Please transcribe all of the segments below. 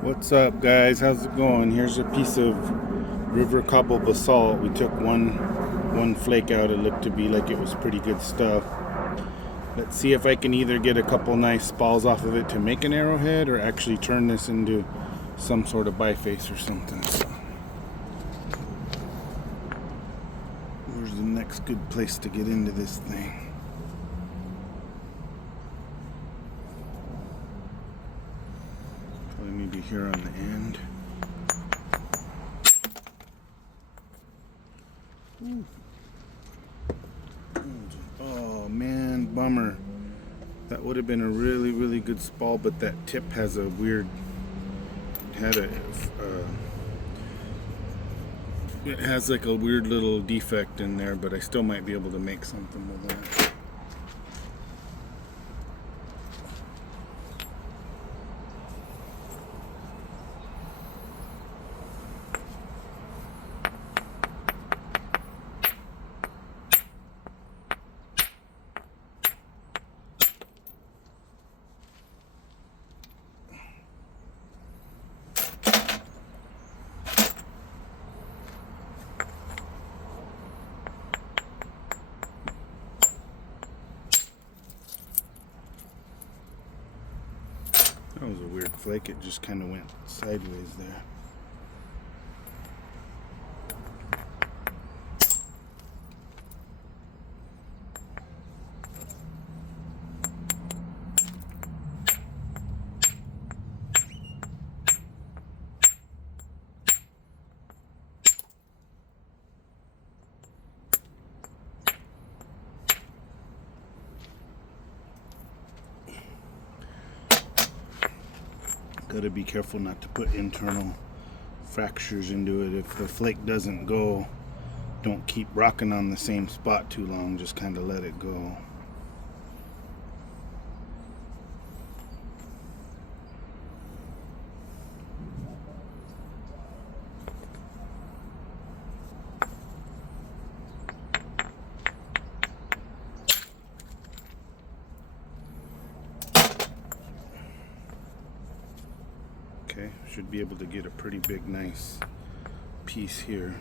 What's up, guys? How's it going? Here's a piece of river cobble basalt. We took one flake out. It looked to be like it was pretty good stuff. Let's see if I can either get a couple nice balls off of it to make an arrowhead or actually turn this into some sort of biface or something. So, where's the next good place to get into this thing? Probably maybe here on the end. Ooh. Oh man, bummer. That would have been a really good spall, but that tip has a weird, it has like a weird little defect in there, but I still might be able to make something with that. That was a weird flake. It just kind of went sideways there. Gotta be careful not to put internal fractures into it. If the flake doesn't go, don't keep rocking on the same spot too long. Just kind of let it go. Okay, should be able to get a pretty big, nice piece here.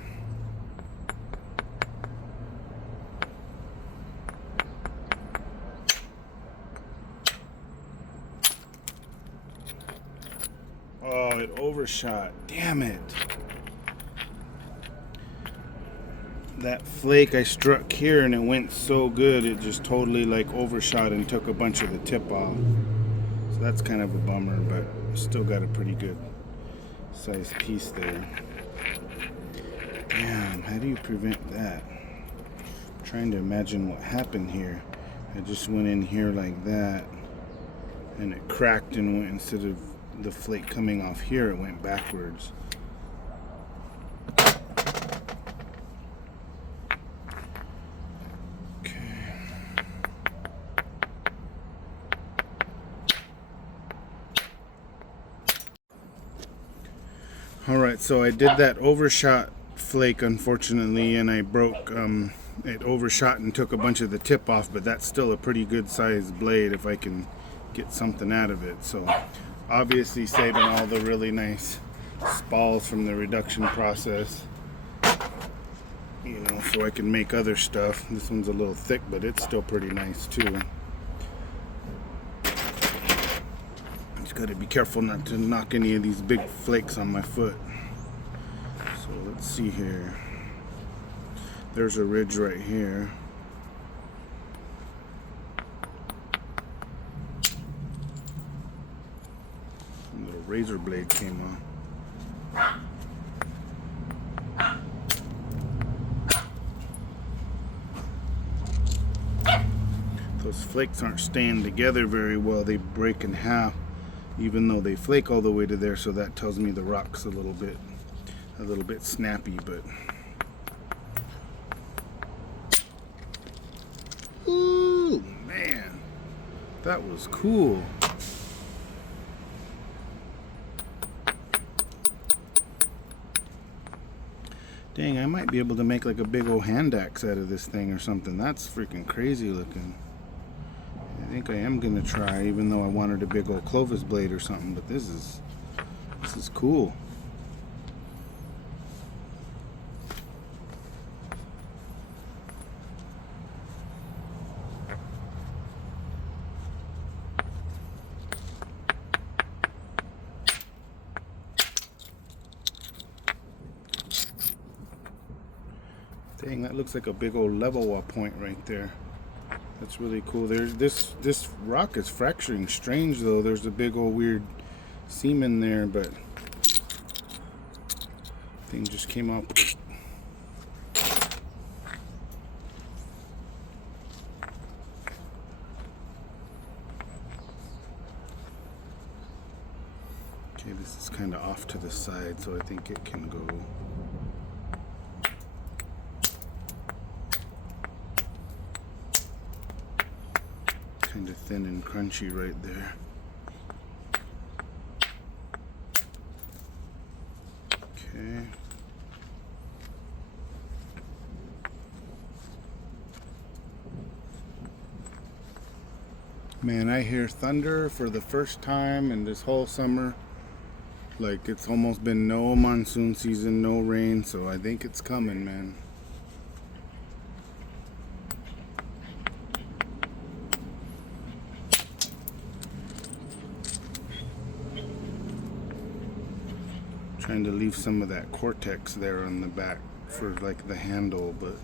Oh, it overshot. Damn it. That flake I struck here and it went so good, it just totally like overshot and took a bunch of the tip off. So that's kind of a bummer, but still got a pretty good sized piece there. Damn, how do you prevent that? I'm trying to imagine what happened here. I just went in here like that and it cracked and went, instead of the flake coming off here, it went backwards. Alright, so I did that overshot flake, unfortunately, and I broke, it overshot and took a bunch of the tip off, but that's still a pretty good sized blade if I can get something out of it. So obviously saving all the really nice spalls from the reduction process, you know, so I can make other stuff. This one's a little thick, but it's still pretty nice too. Got to be careful not to knock any of these big flakes on my foot. So let's see here. There's a ridge right here. A little razor blade came off. Those flakes aren't staying together very well. They break in half, even though they flake all the way to there, so that tells me the rock's a little bit snappy. But ooh, man, that was cool. Dang, I might be able to make like a big old hand axe out of this thing or something. That's freaking crazy looking. I think I am gonna try, even though I wanted a big old Clovis blade or something, but this is This is cool. Dang, that looks like a big old level point right there. That's really cool. This rock is fracturing strange though. There's a big old weird seam in there, but thing just came out. Okay, this is kind of off to the side, so I think it can go. Kind of thin and crunchy right there. Okay. Man, I hear thunder for the first time in this whole summer. Like, it's almost been no monsoon season, no rain, so I think it's coming, man. Trying to leave some of that cortex there on the back for like the handle, but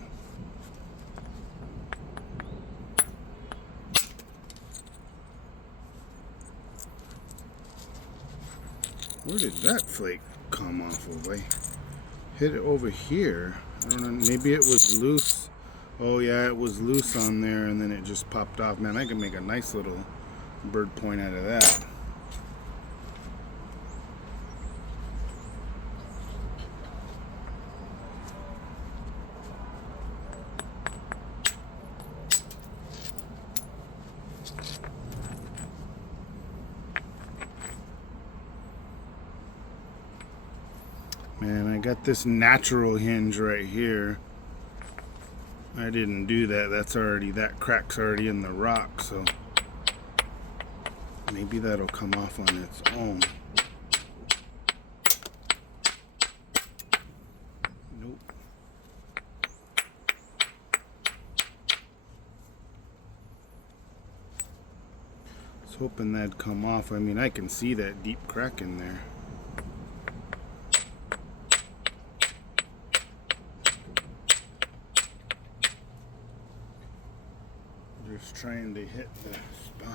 where did that flake come off of? I hit it over here. I don't know, maybe it was loose. Oh yeah, it was loose on there and then it just popped off. Man, I can make a nice little bird point out of that. Man, I got this natural hinge right here. I didn't do that. That crack's already in the rock, so maybe that'll come off on its own. Nope. I was hoping that'd come off. I mean, I can see that deep crack in there. Just trying to hit the spot.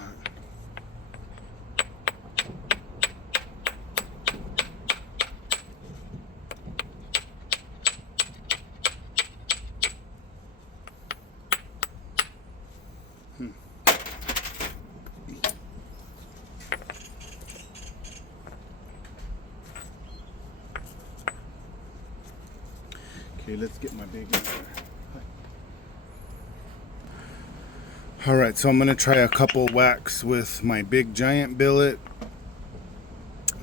Okay, let's get my big one. Alright, so I'm going to try a couple whacks with my big giant billet.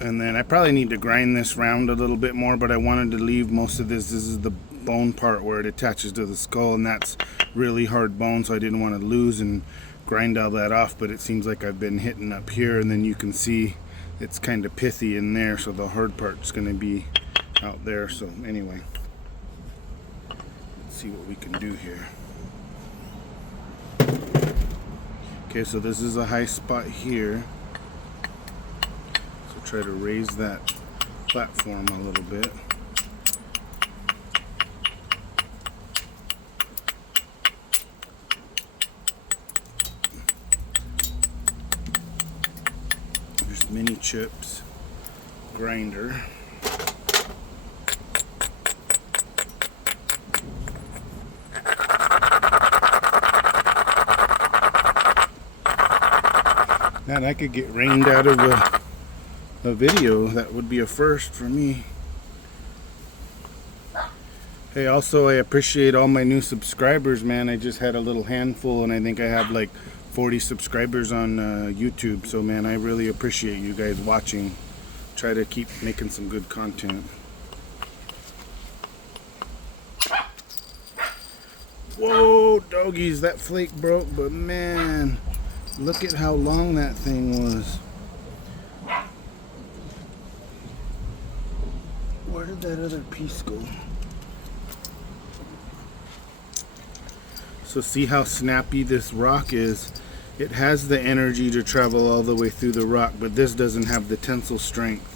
And then I probably need to grind this round a little bit more, but I wanted to leave most of this. This is the bone part where it attaches to the skull, and that's really hard bone, so I didn't want to lose and grind all that off. But it seems like I've been hitting up here, and then you can see it's kind of pithy in there, so the hard part's going to be out there. So anyway, let's see what we can do here. Okay, so this is a high spot here. So try to raise that platform a little bit. Just mini chips, grinder. Man, I could get rained out of a video. That would be a first for me. Hey, also I appreciate all my new subscribers, man. I just had a little handful, and I think I have like 40 subscribers on YouTube. So man, I really appreciate you guys watching. Try to keep making some good content. Whoa, doggies, that flake broke, but man, look at how long that thing was. where did that other piece go? So see how snappy this rock is? It has the energy to travel all the way through the rock, but this doesn't have the tensile strength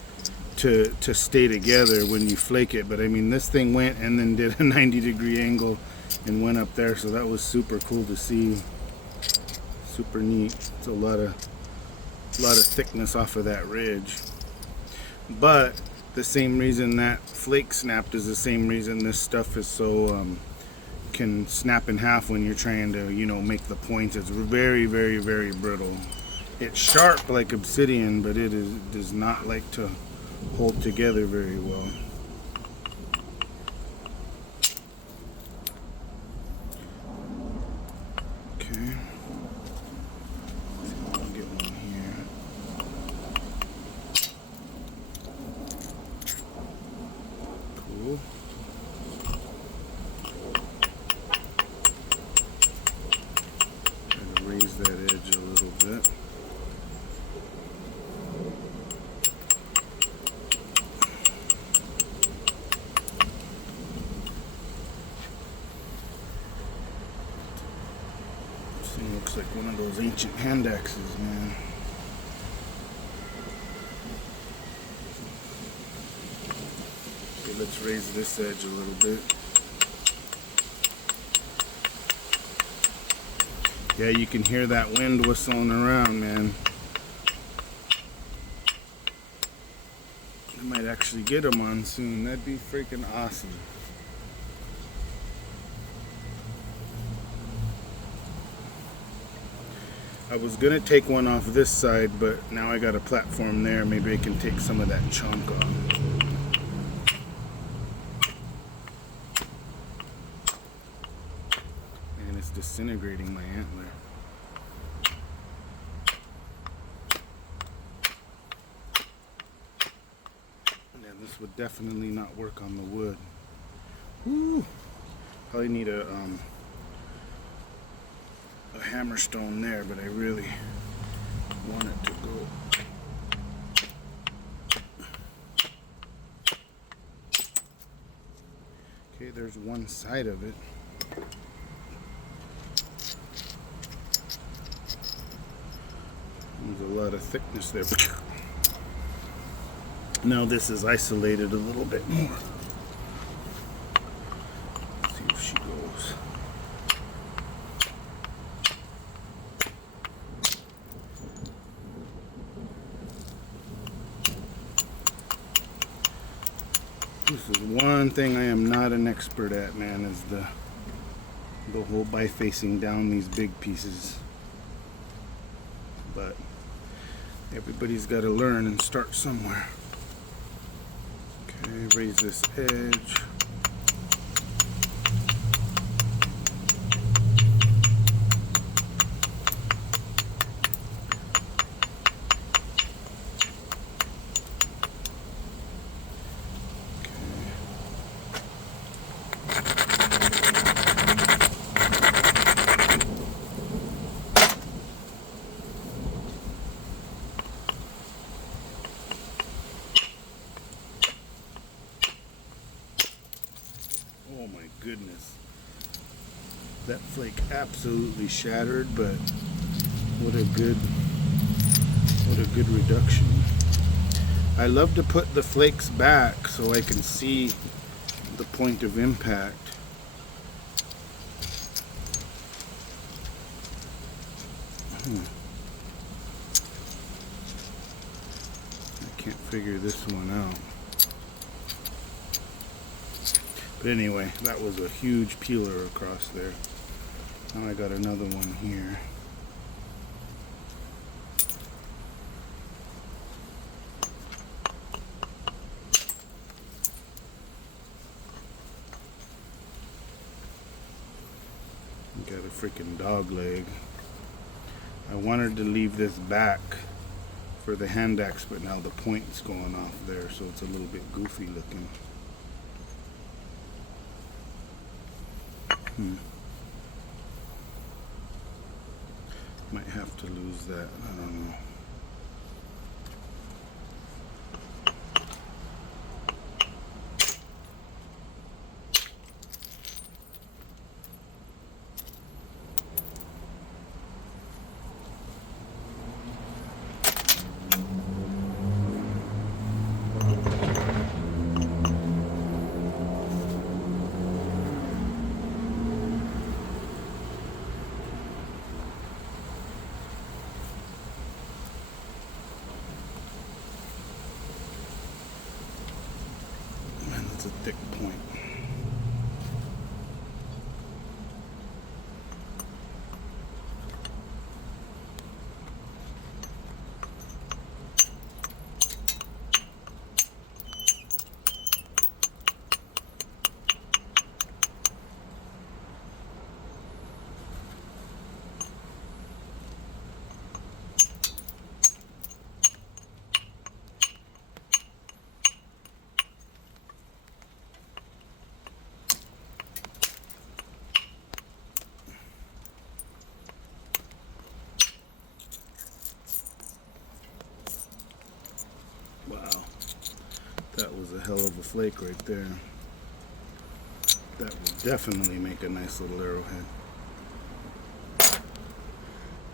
to stay together when you flake it. But I mean, this thing went and then did a 90-degree angle and went up there, so that was super cool to see. Super neat. It's a lot of thickness off of that ridge. But the same reason that flake snapped is the same reason this stuff is so can snap in half when you're trying to, you know, make the points. It's very, very, very brittle. It's sharp like obsidian, but it does not like to hold together very well. Okay. See if I can get one here. Cool. Try to raise that edge a little bit. This thing looks like one of those ancient hand axes, man. Okay, let's raise this edge a little bit. Yeah, you can hear that wind whistling around, man. I might actually get them on soon. That'd be freaking awesome. I was gonna take one off this side, but now I got a platform there. Maybe I can take some of that chunk off. Man, it's disintegrating my antler. Yeah, this would definitely not work on the wood. Woo! Probably need a hammerstone there, but I really want it to go. Okay, there's one side of it. There's a lot of thickness there. Now this is isolated a little bit more. Let's see if she goes. This is one thing I am not an expert at, man, is the whole bifacing down these big pieces. But everybody's got to learn and start somewhere. Okay, raise this edge. Oh my goodness. That flake absolutely shattered, but what a good reduction. I love to put the flakes back so I can see the point of impact. I can't figure this one out. But anyway, that was a huge peeler across there. Now I got another one here. Got a freaking dog leg. I wanted to leave this back for the hand axe, but now the point's going off there, so it's a little bit goofy looking. Might have to lose that, I don't know. thick point. Wow, that was a hell of a flake right there. That will definitely make a nice little arrowhead.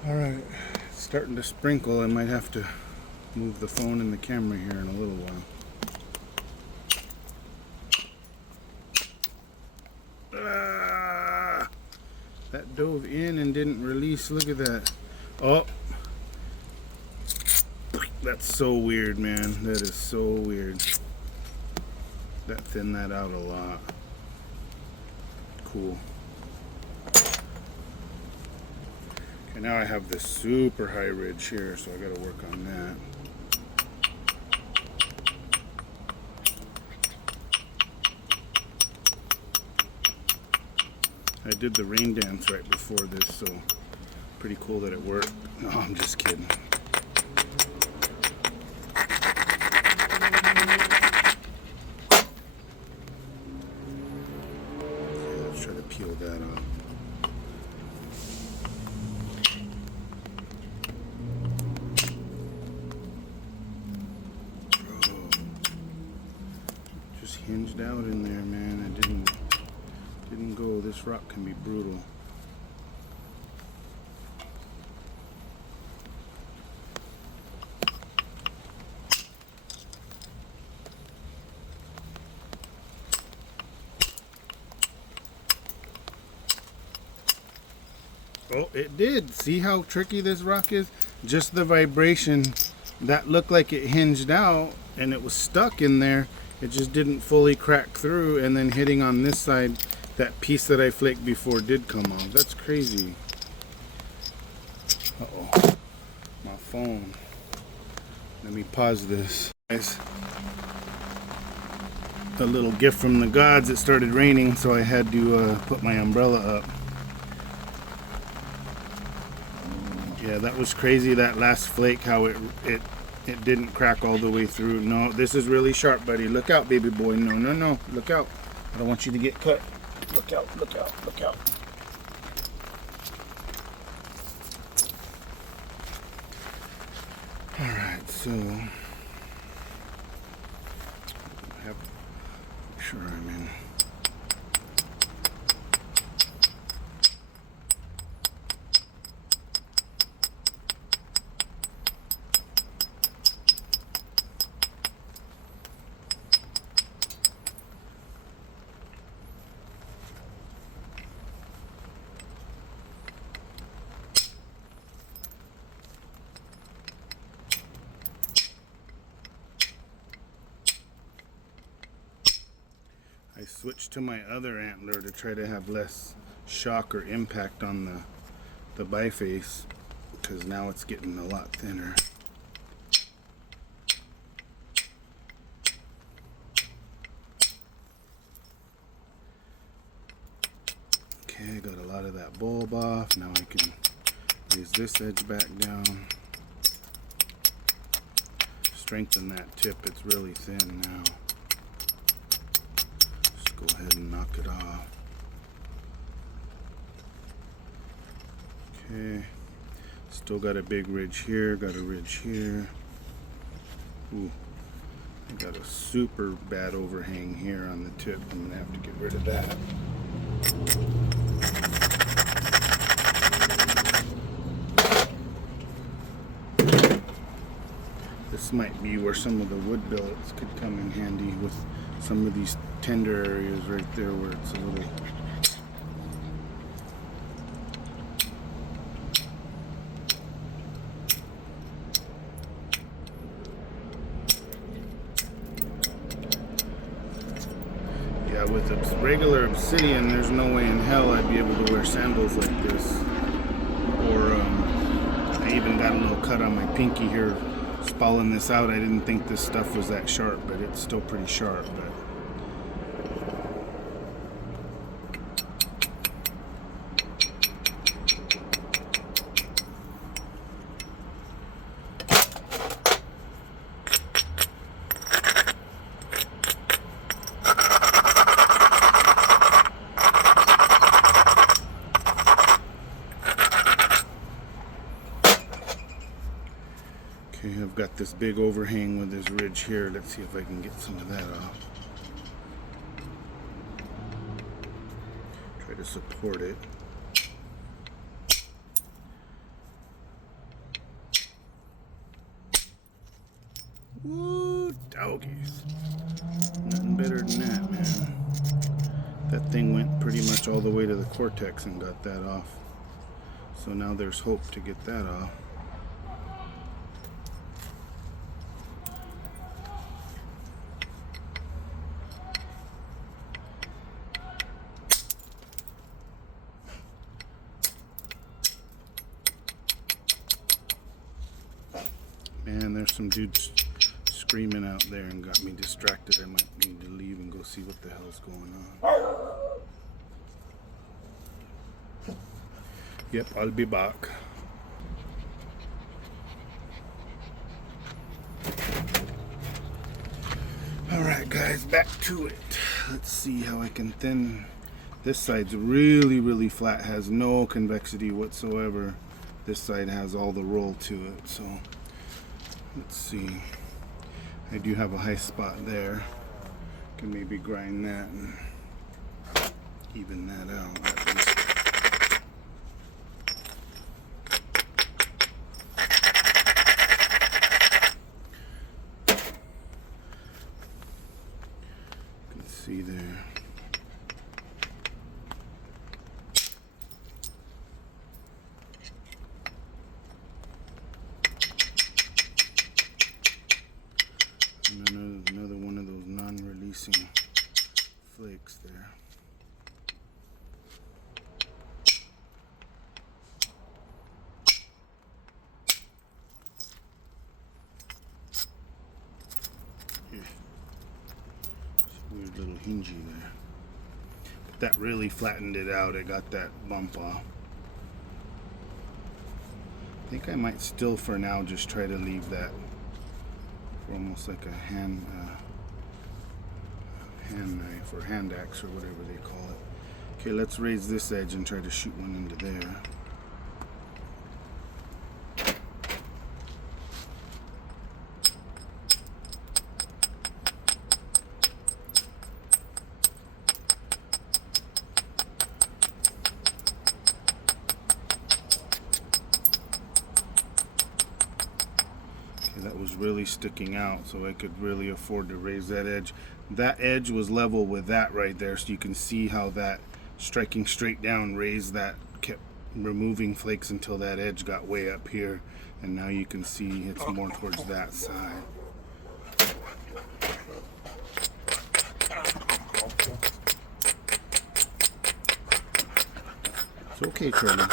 Alright, it's starting to sprinkle. I might have to move the phone and the camera here in a little while. Ah, that dove in and didn't release. Look at that. Oh, that's so weird, man. That is so weird. That thinned that out a lot. Cool. Okay, now I have this super high ridge here, so I gotta work on that. I did the rain dance right before this, so pretty cool that it worked. No, I'm just kidding. Try to peel that off. Bro, just hinged out in there, man. I didn't go. This rock can be brutal. Oh, it did. See how tricky this rock is? Just the vibration. That looked like it hinged out and it was stuck in there. It just didn't fully crack through, and then hitting on this side, that piece that I flaked before did come off. That's crazy. Uh-oh. My phone. Let me pause this. Guys, a little gift from the gods. It started raining, so I had to put my umbrella up. Yeah, that was crazy, that last flake, how it didn't crack all the way through. No, this is really sharp, buddy. Look out, baby boy. No, no, no. Look out. I don't want you to get cut. Look out, look out, look out. Alright, so I have to make sure I'm in. I switched to my other antler to try to have less shock or impact on the biface, because now it's getting a lot thinner. Okay, got a lot of that bulb off. Now I can raise this edge back down. Strengthen that tip, it's really thin now. Go ahead and knock it off. Okay, still got a big ridge here, got a ridge here. Ooh, I got a super bad overhang here on the tip. I'm gonna have to get rid of that. This might be where some of the wood billets could come in handy, with some of these tender areas right there where it's a little. with regular obsidian, there's no way in hell I'd be able to wear sandals like this. Or I even got a little cut on my pinky here spalling this out. I didn't think this stuff was that sharp, but it's still pretty sharp. But okay, I've got this big overhang with this ridge here. Let's see if I can get some of that off. Try to support it. Woo, doggies. Nothing better than that, man. That thing went pretty much all the way to the cortex and got that off. So now there's hope to get that off. Man, there's some dudes screaming out there and got me distracted. I might need to leave and go see what the hell's going on. Yep, I'll be back. Alright guys, back to it. Let's see how I can thin. This side's really flat, has no convexity whatsoever. This side has all the roll to it, so let's see. I do have a high spot there. Can maybe grind that and even that out at least. You can see there. Another one of those non-releasing flakes there. Yeah. It's a weird little hingy there. But that really flattened it out. It got that bump off. I think I might still for now just try to leave that for almost like a hand knife or hand axe or whatever they call it. Okay, let's raise this edge and try to shoot one into there. That was really sticking out, so I could really afford to raise that edge. That edge was level with that right there, so you can see how that striking straight down raised that, kept removing flakes until that edge got way up here, and now you can see it's more towards that side. It's okay, Charlie.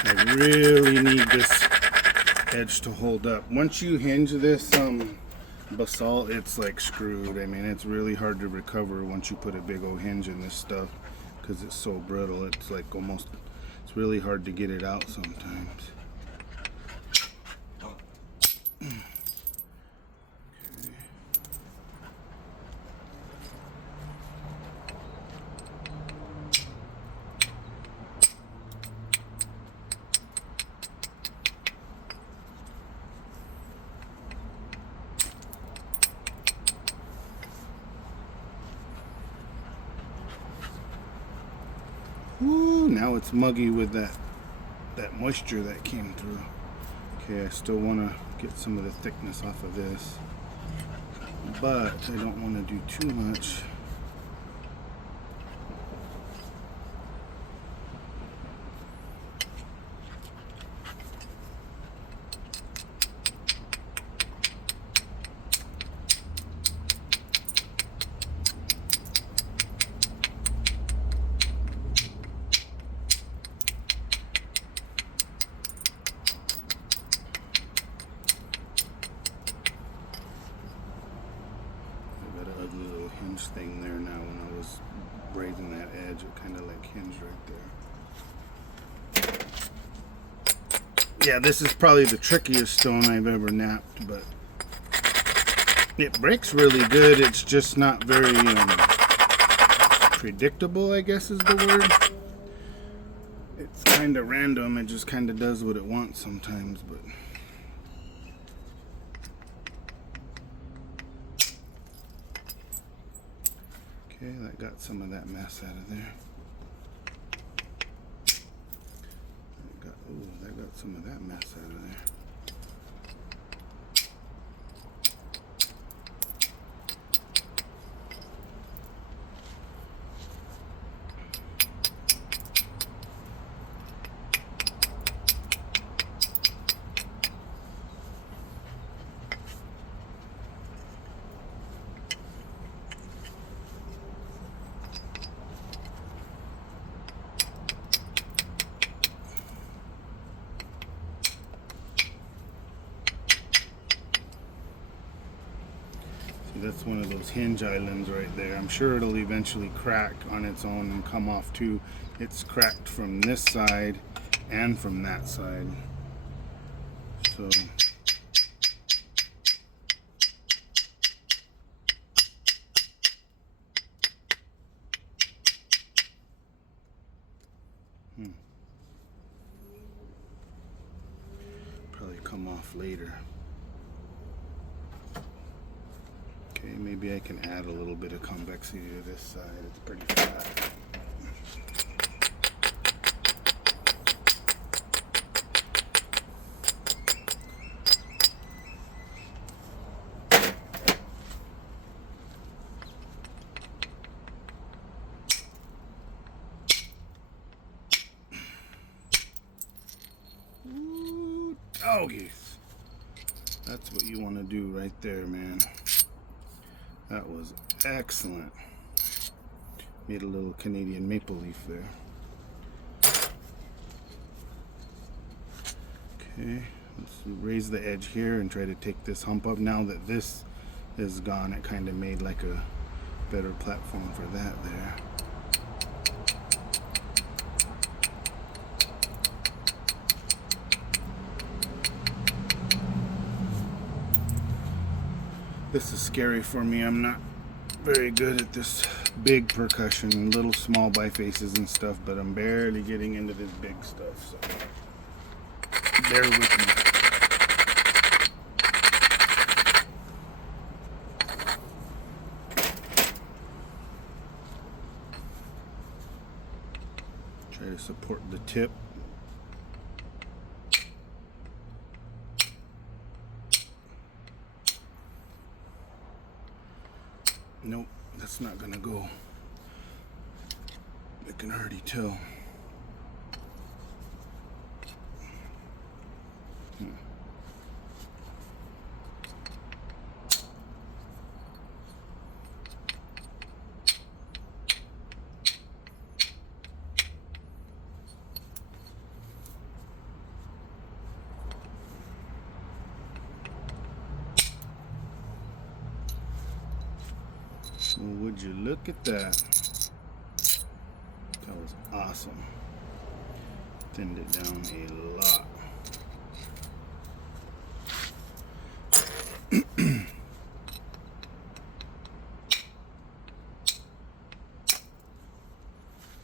I really need this edge to hold up. Once you hinge this basalt, it's like screwed. I mean, it's really hard to recover once you put a big old hinge in this stuff because it's so brittle. It's like almost, it's really hard to get it out sometimes. Woo, now it's muggy with that moisture that came through. Okay, I still want to get some of the thickness off of this, but I don't want to do too much. Yeah, this is probably the trickiest stone I've ever knapped, but it breaks really good. It's just not very predictable, I guess is the word. It's kind of random. It just kind of does what it wants sometimes, but okay, that got some of that mess out of there. That got some of that mess out of there. That's one of those hinge islands right there. I'm sure it'll eventually crack on its own and come off too. It's cracked from this side and from that side. So probably come off later. Okay, maybe I can add a little bit of convexity to this side. It's pretty flat. Ooh, doggies. That's what you want to do right there, man. That was excellent. Made a little Canadian maple leaf there. Okay, let's raise the edge here and try to take this hump up. Now that this is gone, it kind of made like a better platform for that there. This is scary for me. I'm not very good at this big percussion, little small bifaces and stuff, but I'm barely getting into this big stuff, so bear with me. Try to support the tip. Nope, that's not gonna go. I can already tell. Well, would you look at that? That was awesome. Thinned it down a lot.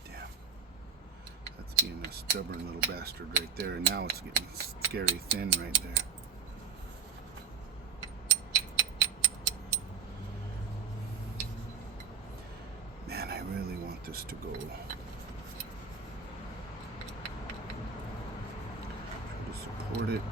Damn. That's being a stubborn little bastard right there. And now it's getting scary thin right there. Man, I really want this to go. Try to support it.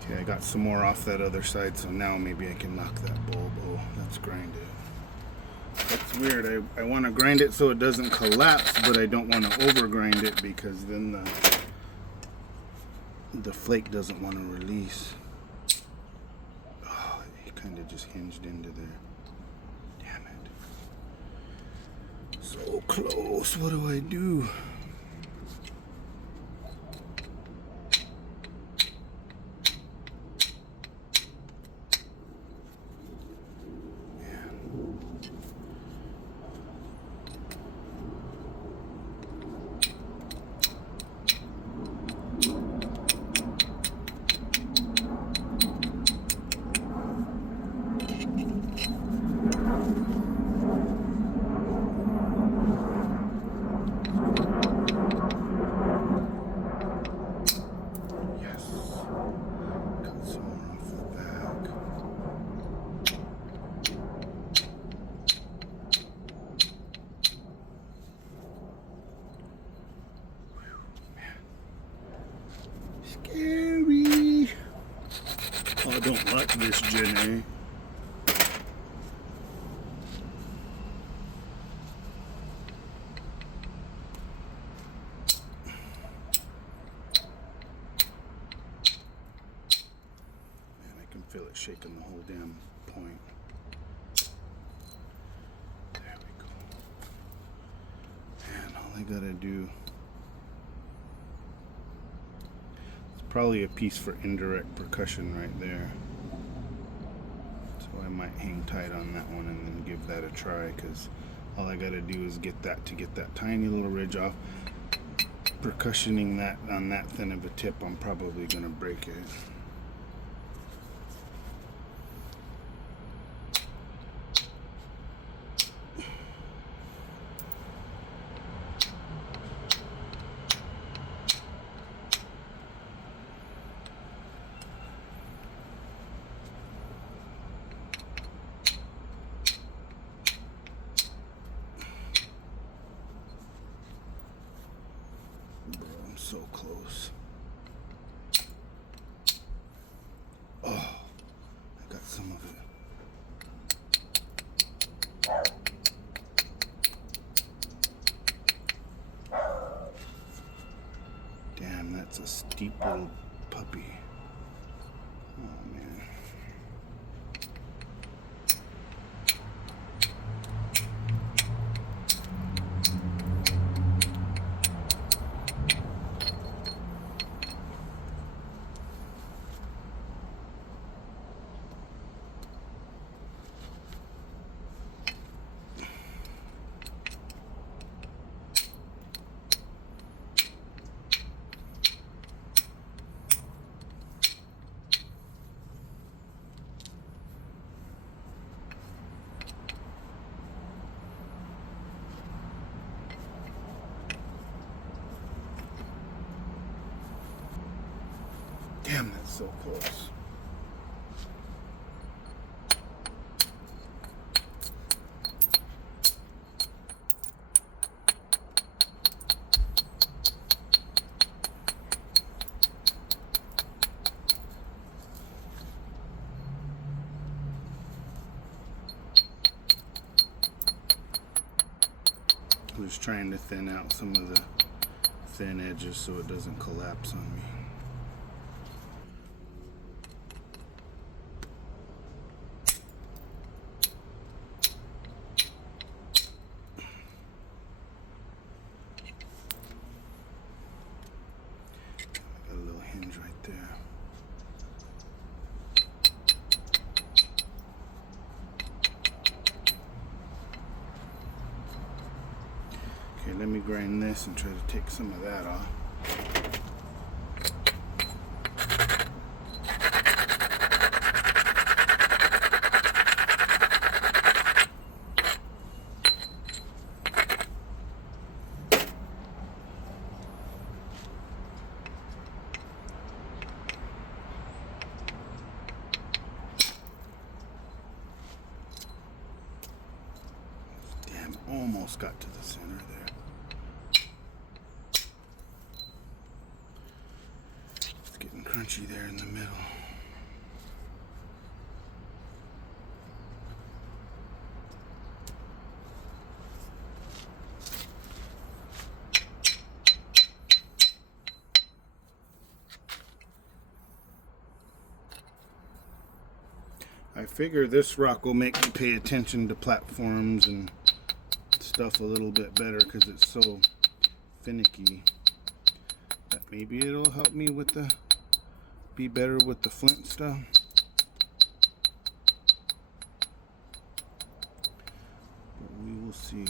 Okay, I got some more off that other side, so now maybe I can knock that bulb. Oh, that's grinded. That's weird. I want to grind it so it doesn't collapse, but I don't want to over grind it because then the flake doesn't want to release. Oh, it kind of just hinged into there. Damn it. So close. What do I do? Like this, Jenny. Feel it shaking the whole damn point. There we go. And all I gotta do, it's probably a piece for indirect percussion right there. So I might hang tight on that one and then give that a try, because all I gotta do is get that tiny little ridge off. Percussioning that on that thin of a tip, I'm probably gonna break it. So close. Oh, I got some of it. Damn, that's a steep little puppy. Oh man. Damn, that's so close. I'm just trying to thin out some of the thin edges so it doesn't collapse on me. Got a little hinge right there. Okay, let me grind this and try to take some of that off. Damn, almost got to the center there. Crunchy there in the middle. I figure this rock will make me pay attention to platforms and stuff a little bit better because it's so finicky. But maybe it'll help me with the be better with the flint stuff. But we will see.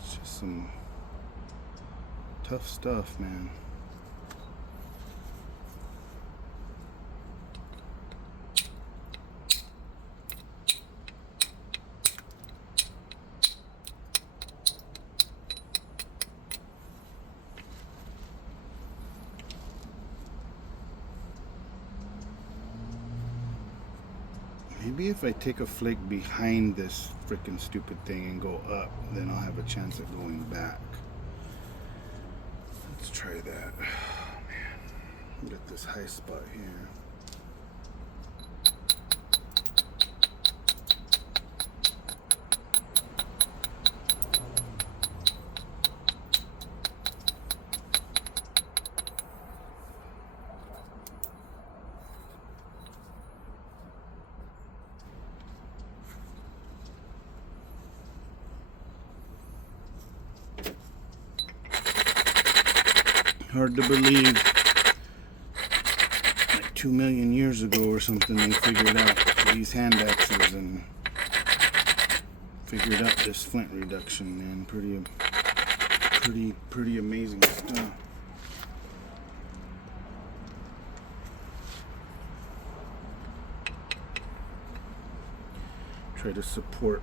It's just some tough stuff, man. Maybe if I take a flake behind this freaking stupid thing and go up, then I'll have a chance at going back. Let's try that. Oh, man. Get this high spot here. Hard to believe, like 2 million years ago or something, they figured out these hand axes and figured out this flint reduction, man. Pretty amazing stuff. Try to support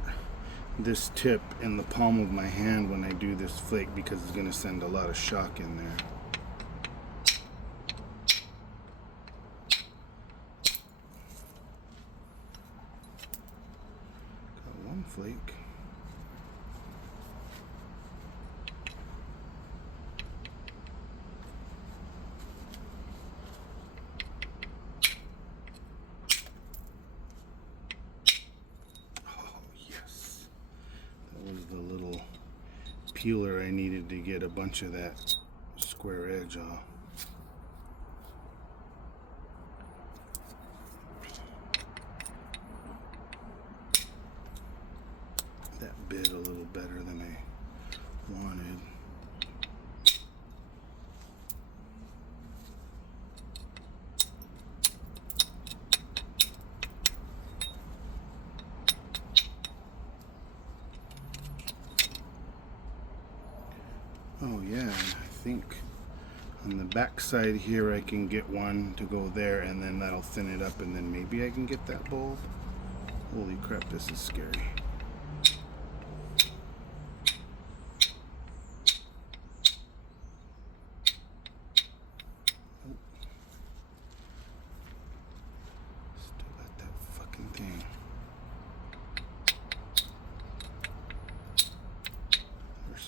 this tip in the palm of my hand when I do this flake because it's going to send a lot of shock in there. Flake. Oh yes, that was the little peeler I needed to get a bunch of that square edge off. That bit a little better than I wanted. Oh yeah, I think on the back side here I can get one to go there, and then that'll thin it up, and then maybe I can get that bulb. Holy crap, this is scary.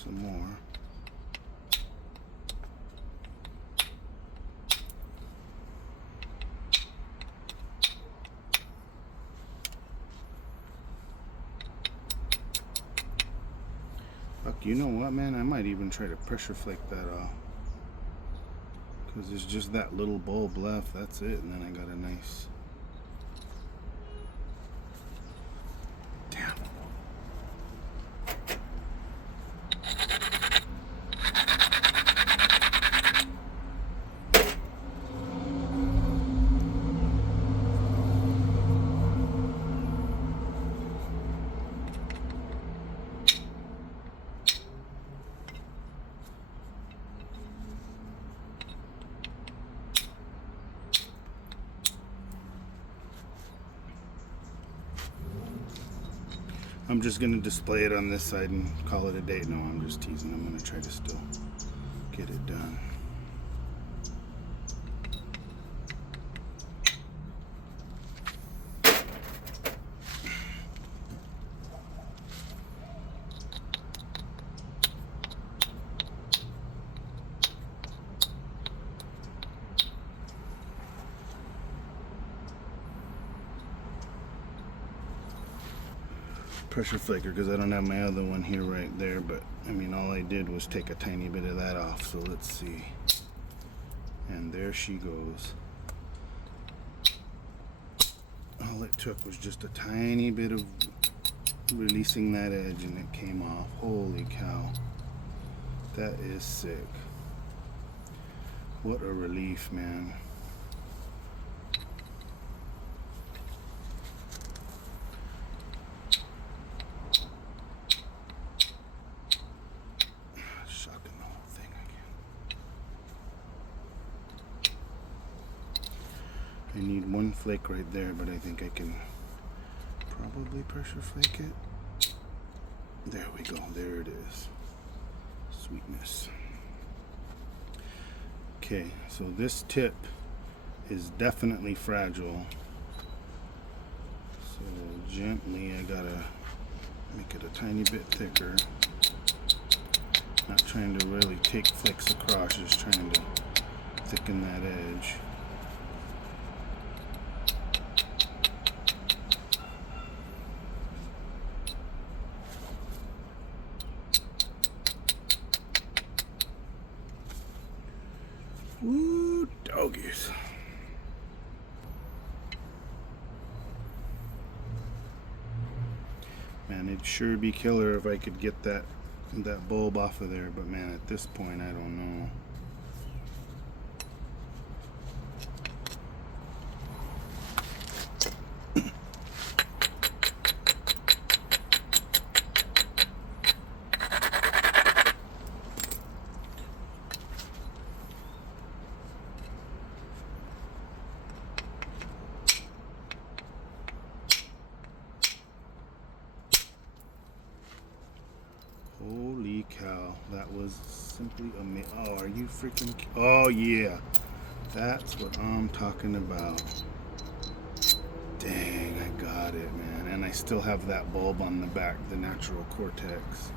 Some more. Fuck, you know what, man? I might even try to pressure flake that off. Because there's just that little bulb left. That's it. And then I got a nice... Damn. I'm just going to display it on this side and call it a day. No, I'm just teasing. I'm going to try to still get it done. Pressure flaker, because I don't have my other one here right there, but I mean all I did was take a tiny bit of that off, so let's see. And there she goes. All it took was just a tiny bit of releasing that edge and it came off. Holy cow, that is sick. What a relief, man. I need one flake right there, but I think I can probably pressure flake it. There we go, there it is. Sweetness. Okay, so this tip is definitely fragile. So gently, I gotta make it a tiny bit thicker. Not trying to really take flicks across, just trying to thicken that edge. Woo, doggies. Man, it'd sure be killer if I could get that bulb off of there, but man, at this point, I don't know. Holy cow, that was simply amazing. Oh, are you freaking... Oh, yeah. That's what I'm talking about. Dang, I got it, man. And I still have that bulb on the back, the natural cortex.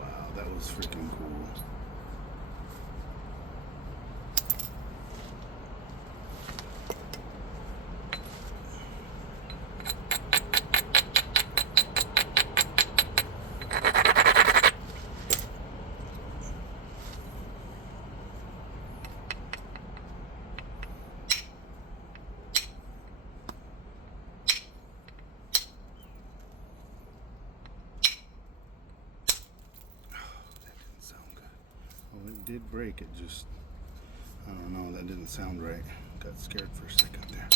Wow, that was freaking cool. Well, it did break, it just, I don't know, that didn't sound right. Got scared for a second there.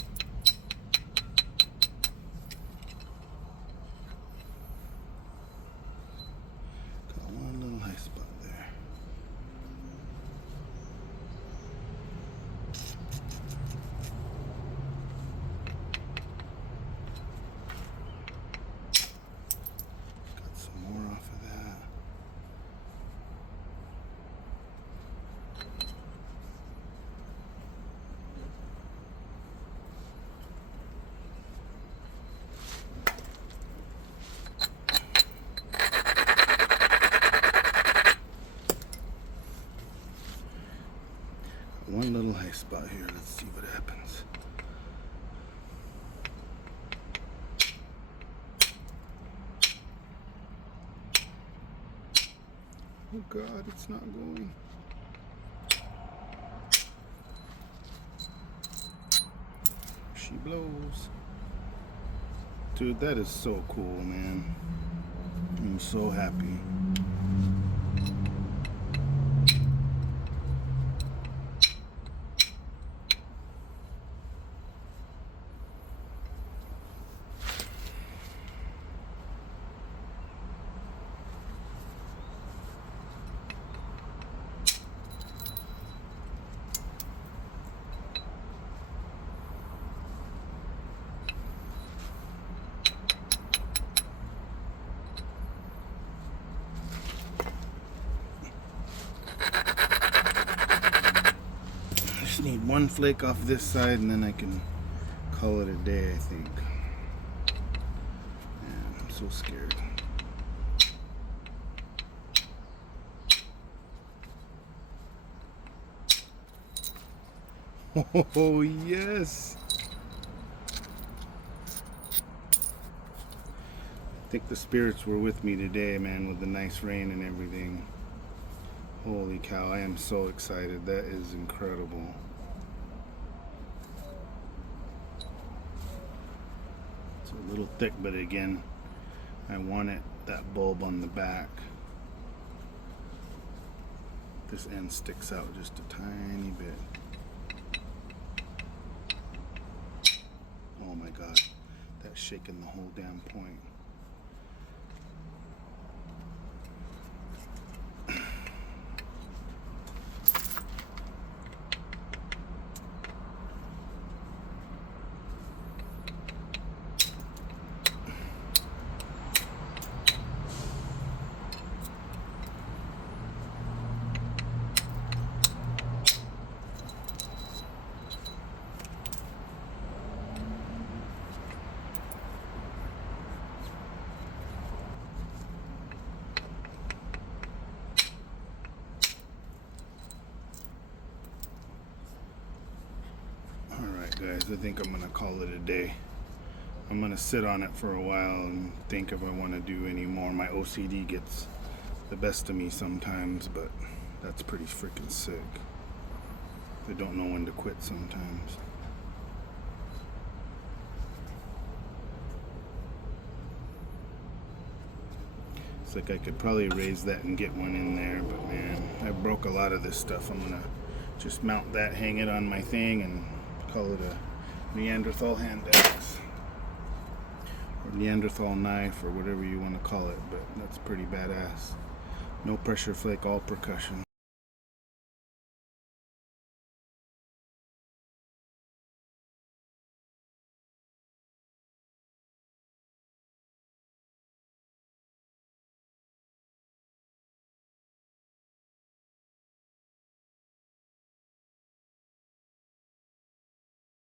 Got one little high spot there. Got some more off of that. One little high spot here. Let's see what happens. Oh God, it's not going. She blows. Dude, that is so cool, man. I'm so happy. Need one flake off this side and then I can call it a day, I think. Man, I'm so scared. Oh, yes! I think the spirits were with me today, man, with the nice rain and everything. Holy cow, I am so excited. That is incredible. It's a little thick, but again, I want that bulb on the back. This end sticks out just a tiny bit. Oh my God, that's shaking the whole damn point. guys, I think I'm gonna call it a day. I'm gonna sit on it for a while and think if I want to do any more. My OCD gets the best of me sometimes, but that's pretty freaking sick. I don't know when to quit sometimes. It's like I could probably raise that and get one in there, but man, I broke a lot of this stuff. I'm gonna just mount that, hang it on my thing, and call it a Neanderthal hand axe. Or Neanderthal knife, or whatever you want to call it, but that's pretty badass. No pressure flake, all percussion.